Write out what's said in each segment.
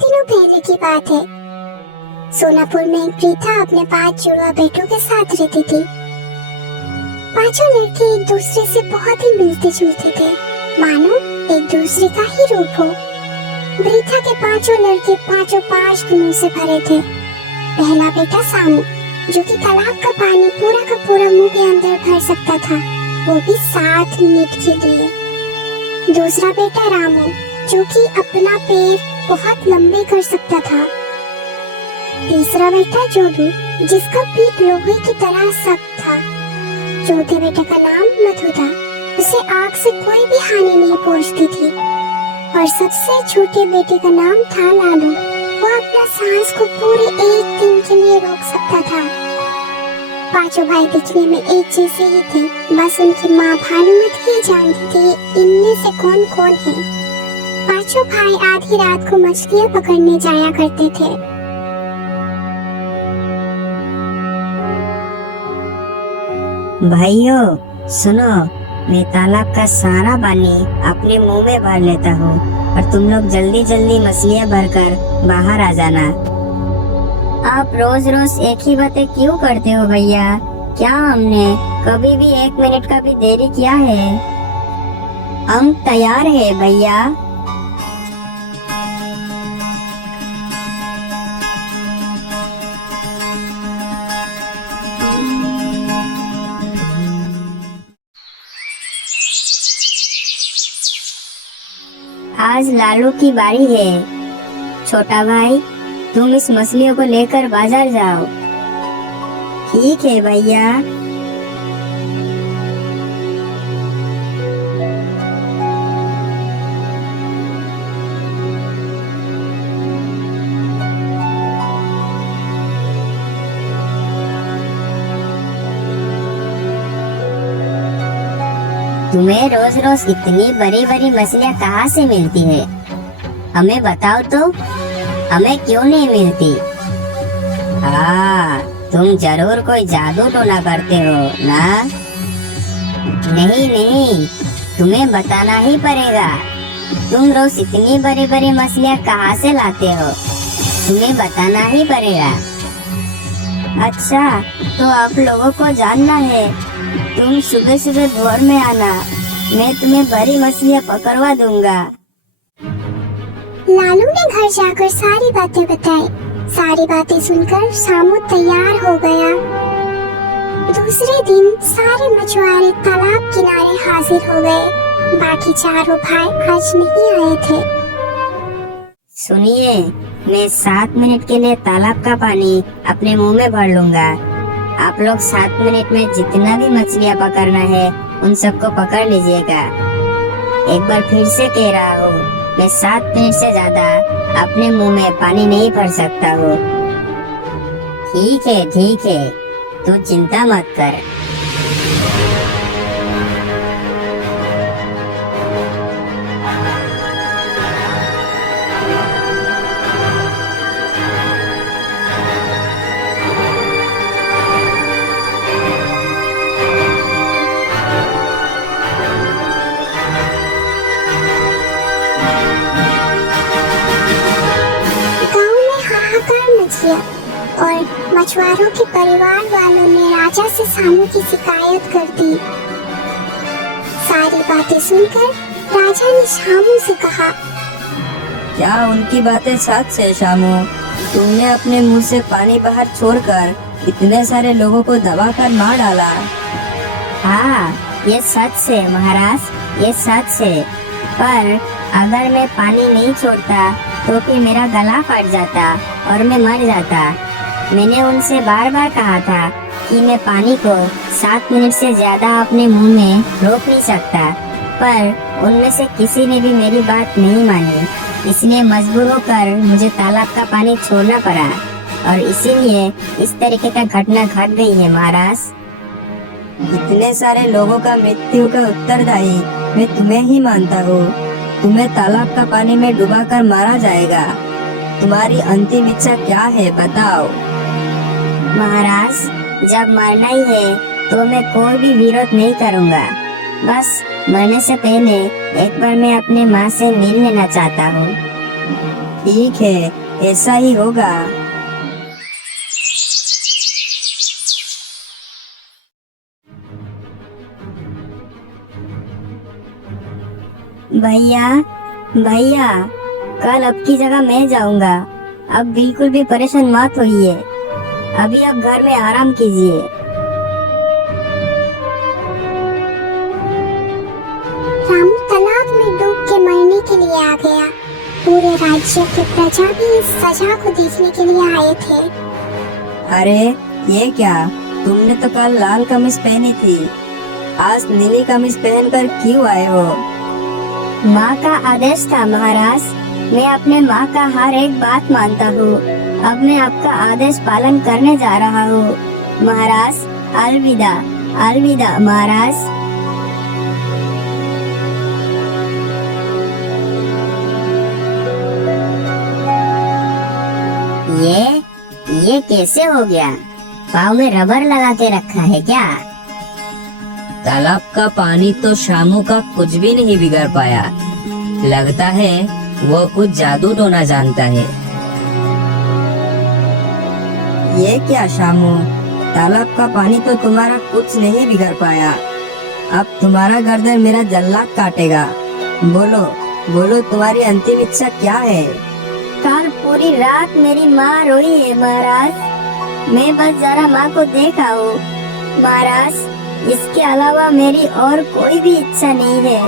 दिनों पहले की बात है। सोनापुर में एक प्रीता अपने 5 जुड़वा बेटों के साथ रहती थी। पांचों लड़के एक दूसरे से बहुत ही मिलते जुलते थे, मानो एक दूसरे का ही रूप हो। प्रीता के 5 लड़के 5 गुणों से भरे थे। पहला बेटा सामू, जो कि तालाब का पानी पूरा का पूरा मुंह के अंदर भर सकता था, वो भी 7 मिनट के लिए। दूसरा बेटा रामू, जो कि अपना पैर बहुत लंबे कर सकता था। तीसरा बेटा जोधू, जिसका पीठ लोहे की तरह सख्त था। चौथे बेटे का नाम मधु था, उसे आग से कोई भी हानि नहीं पहुंचती थी। और सबसे छोटे बेटे का नाम था लालू, वो अपना सांस को पूरे 1 दिन के लिए रोक सकता था। पांचों भाई दिखने में एक जैसे ही थे, बस उनकी माँ भानुमति ही जानती थी इनमें से कौन कौन है। पांचों भाई आधी रात को मछलियाँ पकड़ने जाया करते थे। भाइयों सुनो, मैं तालाब का सारा पानी अपने मुंह में भर लेता हूँ और तुम लोग जल्दी जल्दी मछलियाँ भरकर बाहर आ जाना। आप रोज रोज एक ही बातें क्यों करते हो भैया? क्या हमने कभी भी 1 मिनट का भी देरी किया है? हम तैयार है भैया। आज लालू की बारी है। छोटा भाई, तुम इस मछलियों को लेकर बाजार जाओ। ठीक है भैया। तुम्हें रोज रोज इतनी बड़ी बड़ी मछलियाँ कहाँ से मिलती है? हमें बताओ तो, हमें क्यों नहीं मिलती? हाँ, तुम जरूर कोई जादू टोना करते हो ना? नहीं नहीं, तुम्हें बताना ही पड़ेगा। तुम रोज इतनी बड़ी बड़ी मछलियाँ कहाँ से लाते हो? तुम्हें बताना ही पड़ेगा। अच्छा, तो आप लोगों को जानना है। तुम सुबह सुबह भोर में आना, मैं तुम्हें बड़ी मछलियाँ पकड़वा दूंगा। लालू ने घर जाकर सारी बातें बताई। सारी बातें सुनकर सामू तैयार हो गया। दूसरे दिन सारे मछुआरे तालाब किनारे हाजिर हो गए। बाकी चारों भाई आज नहीं आए थे। सुनिए, मैं 7 मिनट के लिए तालाब का पानी अपने मुंह में भर लूंगा। आप लोग 7 मिनट में जितना भी मछलियाँ पकड़ना है उन सबको पकड़ लीजिएगा। एक बार फिर से कह रहा हूँ, मैं 7 मिनट से ज्यादा अपने मुंह में पानी नहीं भर सकता हूँ। ठीक है, तू चिंता मत कर। और मछुआरों के परिवार वालों ने राजा से सामू की शिकायत कर दी। सारी बातें सुनकर राजा ने शामू से कहा, क्या उनकी बातें सच है शामू? तुमने अपने मुंह से पानी बाहर छोड़कर इतने सारे लोगों को दबाकर मार डाला। हाँ, ये सच है महाराज, ये सच है। पर अगर मैं पानी नहीं छोड़ता तो फिर मेरा गला फट जाता और मैं मर जाता। मैंने उनसे बार बार कहा था कि मैं पानी को 7 मिनट से ज्यादा अपने मुंह में रोक नहीं सकता, पर उनमें से किसी ने भी मेरी बात नहीं मानी। इसलिए मजबूर होकर मुझे तालाब का पानी छोड़ना पड़ा और इसीलिए इस तरीके का घटना घट गई है महाराज। इतने सारे लोगों का मृत्यु का उत्तरदायी मैं तुम्हें ही मानता हूँ। तुम्हें तालाब का पानी में डुबाकर मारा जाएगा। तुम्हारी अंतिम इच्छा क्या है, बताओ। महाराज, जब मरना ही है तो मैं कोई भी विरोध नहीं करूँगा। बस मरने से पहले एक बार मैं अपने माँ से मिल लेना चाहता हूँ। ठीक है, ऐसा ही होगा। भैया भैया, कल अब की जगह मैं जाऊंगा। अब बिल्कुल भी परेशान मत होइए। अभी आप घर में आराम कीजिए। रामू तालाब में डूब के मरने के लिए आ गया। पूरे राज्य के प्रजा भी इस सजा को देखने के लिए आए थे। अरे ये क्या, तुमने तो कल लाल कमीज पहनी थी, आज नीली कमीज पहनकर क्यों आए हो? माँ का आदेश था महाराज। मैं अपने माँ का हर एक बात मानता हूँ। अब मैं आपका आदेश पालन करने जा रहा हूँ महाराज। अलविदा अलविदा महाराज। ये कैसे हो गया? पाँव में रबर लगा के रखा है क्या? तालाब का पानी तो शामू का कुछ भी नहीं बिगाड़ पाया। लगता है वो कुछ जादू टोना जानता है। ये क्या शामू, तालाब का पानी तो तुम्हारा कुछ नहीं बिगाड़ पाया। अब तुम्हारा गर्दन मेरा जल्लाद काटेगा। बोलो बोलो, तुम्हारी अंतिम इच्छा क्या है? कल पूरी रात मेरी माँ रोई है महाराज। मैं बस जरा माँ को देख आऊं महाराज। इसके अलावा मेरी और कोई भी इच्छा नहीं है।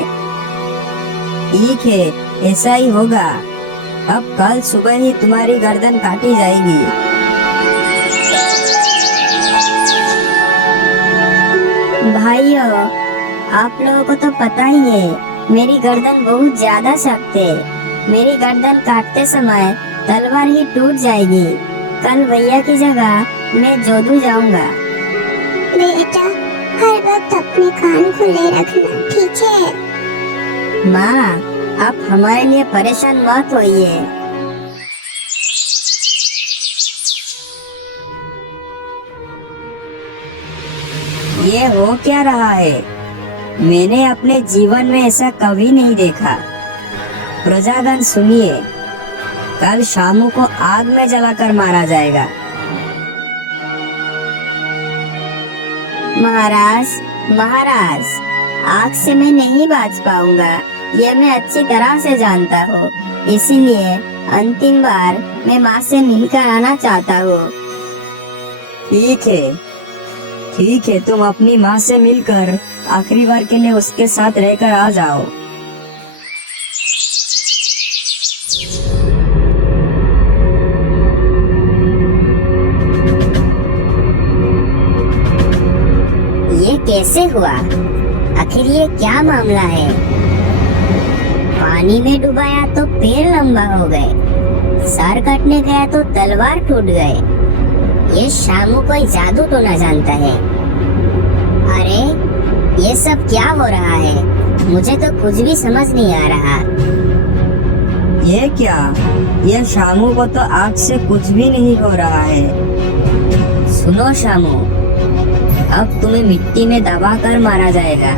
ठीक है, ऐसा ही होगा। अब कल सुबह ही तुम्हारी गर्दन काटी जाएगी। भाइयों, आप लोगों को तो पता ही है मेरी गर्दन बहुत ज्यादा सख्त है। मेरी गर्दन काटते समय तलवार ही टूट जाएगी। कल भैया की जगह मैं जोधू जाऊंगा। बेटा, हर वक्त अपने कान खुले रखना, ठीक है? माँ, आप हमारे लिए परेशान मत होइए। ये हो क्या रहा है? मैंने अपने जीवन में ऐसा कभी नहीं देखा। प्रजागण सुनिए, कल शामू को आग में जलाकर मारा जाएगा। महाराज, आग से मैं नहीं बच पाऊंगा, ये मैं अच्छी तरह से जानता हूँ। इसीलिए अंतिम बार मैं माँ से मिलकर आना चाहता हूँ। ठीक है, तुम अपनी माँ से मिलकर आखिरी बार के लिए उसके साथ रहकर आ जाओ। ये कैसे हुआ? आखिर ये क्या मामला है? पानी में डुबाया तो पैर लंबा हो गए, सर कटने गया तो तलवार टूट गए। ये शामू कोई जादू तो न जानता है। अरे ये सब क्या हो रहा है? मुझे तो कुछ भी समझ नहीं आ रहा। ये क्या, ये शामू को तो आग से कुछ भी नहीं हो रहा है। सुनो शामू, अब तुम्हें मिट्टी में दबाकर मारा जाएगा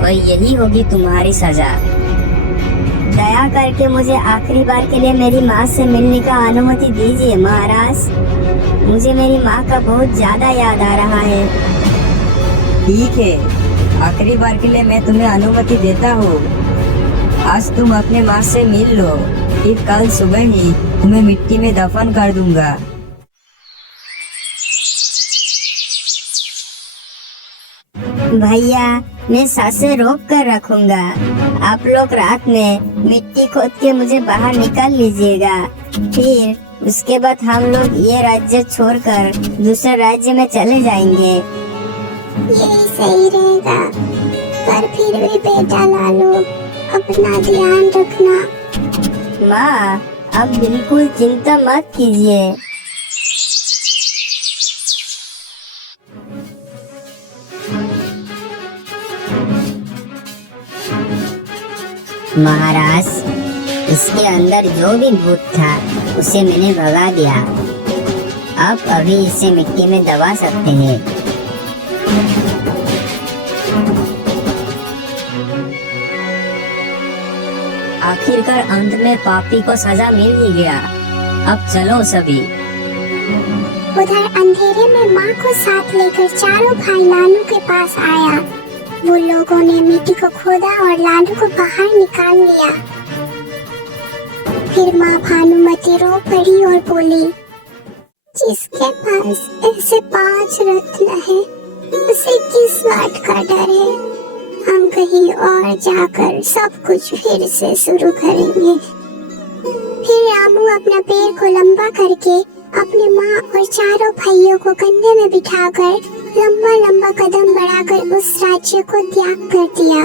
और यही होगी तुम्हारी सजा। दया करके मुझे आखिरी बार के लिए मेरी माँ से मिलने का अनुमति दीजिए महाराज। मुझे मेरी माँ का बहुत ज्यादा याद आ रहा है। ठीक है, आखिरी बार के लिए मैं तुम्हें अनुमति देता हूँ। आज तुम अपने माँ से मिल लो, फिर कल सुबह ही तुम्हें मिट्टी में दफन कर दूंगा। भैया, मैं सांसें रोक कर रखूंगा। आप लोग रात में मिट्टी खोद के मुझे बाहर निकाल लीजिएगा। फिर उसके बाद हम लोग ये राज्य छोड़कर दूसरे राज्य में चले जाएंगे। यही सही रहेगा। पर फिर भी बेटा लालू, अपना ध्यान रखना। माँ, अब बिल्कुल चिंता मत कीजिए। महाराज, इसके अंदर जो भी भूत था उसे मैंने भगा दिया। अब अभी इसे मिट्टी में दबा सकते हैं। आखिरकार अंत में पापी को सजा मिल ही गया। अब चलो सभी। उधर अंधेरे में माँ को साथ लेकर चारों भाई लालू के पास आया। वो लोगों ने मिट्टी को खोदा और लालू को बाहर निकाल लिया। फिर माँ भानुमति रो पड़ी और बोली, जिसके पास ऐसे 5 रत्न है उसे किस बात का डर है। हम कहीं और जाकर सब कुछ फिर से शुरू करेंगे। फिर रामू अपना पैर को लंबा करके अपने माँ और चारों भाइयों को कंधे में बिठाकर लंबा लंबा कदम बढ़ाकर उस राज्य को त्याग कर दिया।